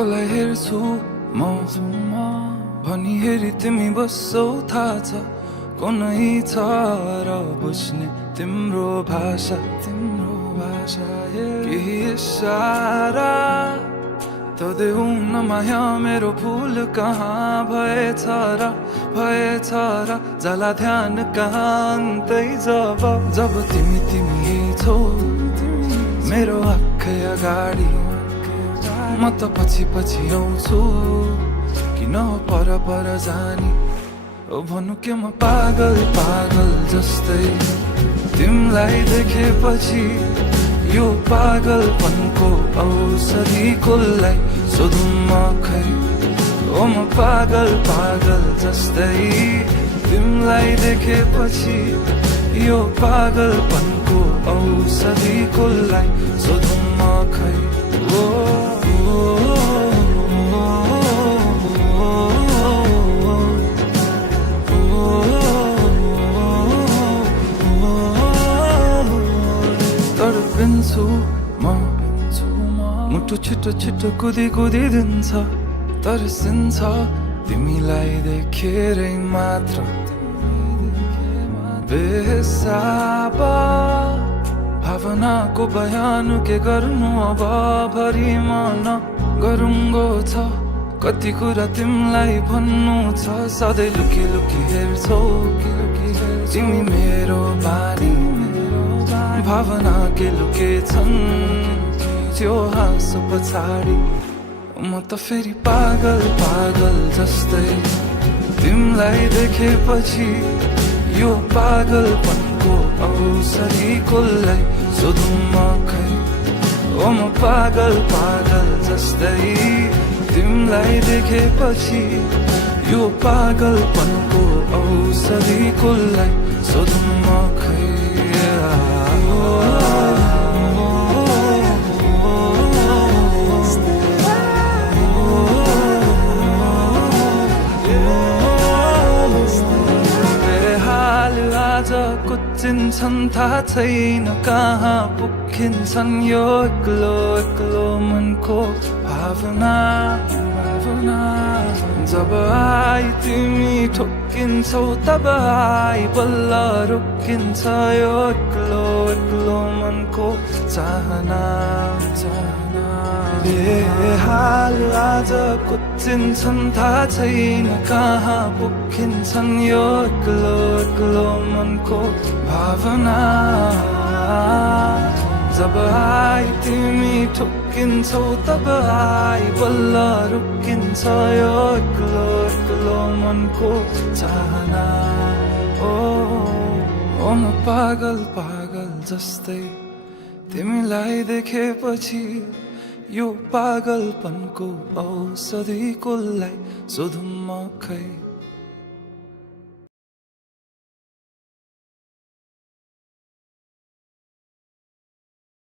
कसलाई हेर्छु म भनी हेरी तिमी बस्छौ थाहा छ कुनै छ र बुझ्ने तिम्रो भाषा केही इशारा त देऊ न माया मेरो फुल कहाँ भएछ र जला ध्यान कहाँ अन्तै जब तिमी छौ मेरो आँखै अगाडि म त पछि आउँछु किन पर जानी ओ भन्नु के म पागल जस्तै तिमीलाई देखेपछि यो पागलपनको औषधि कसलाई सोधौँ म खै ओ म पागल जस्तै तिमीलाई देखेपछि यो पागलपनको औषधि कसलाई सोधौँ म खै ओ तडपिन्छु म मुटु छिटो कुदी दिन्छ तर्सिन्छ तिमीलाई देखेरै मात्र बेहिसाब भावनाको बयान के गर्नु अब भरि मन गरुङ्गो छ कति कुरा तिमीलाई भन्नु छ सधैँ लुकी हेर्छौ तिमी मेरो बानी भावना के लुके छन् त्यो हाँसो पछाडि म त फेरि पागल जस्तै तिमीलाई देखेपछि यो पागलपनको औषधि कसलाई सोधौँ म खै ओ म पागल जस्तै तिमीलाई देखेपछि यो पागलपनको औषधि कसलाई सोधौँ म खै आज कुचिन्छन् थाहा छैन कहाँ पुगिन्छन् यो एक्लो मनको भावना जब आई तिमी ठोकिन्छौ तब आई बल्ल रोकिन्छ यो एक्लो मनको चाहना बेहाल आज कुचिन्छन् थाहा छैन कहाँ पुगिन्छन् यो एक्लो मनको भावना जब आई तिमी ठोकिन्छौ तब आई बल्ल रोकिन्छ यो एक्लो मनको चाहना ओ म पागल जस्तै तिमीलाई देखेपछि यो पागलपनको औषधि कसलाई सोधौँ म खै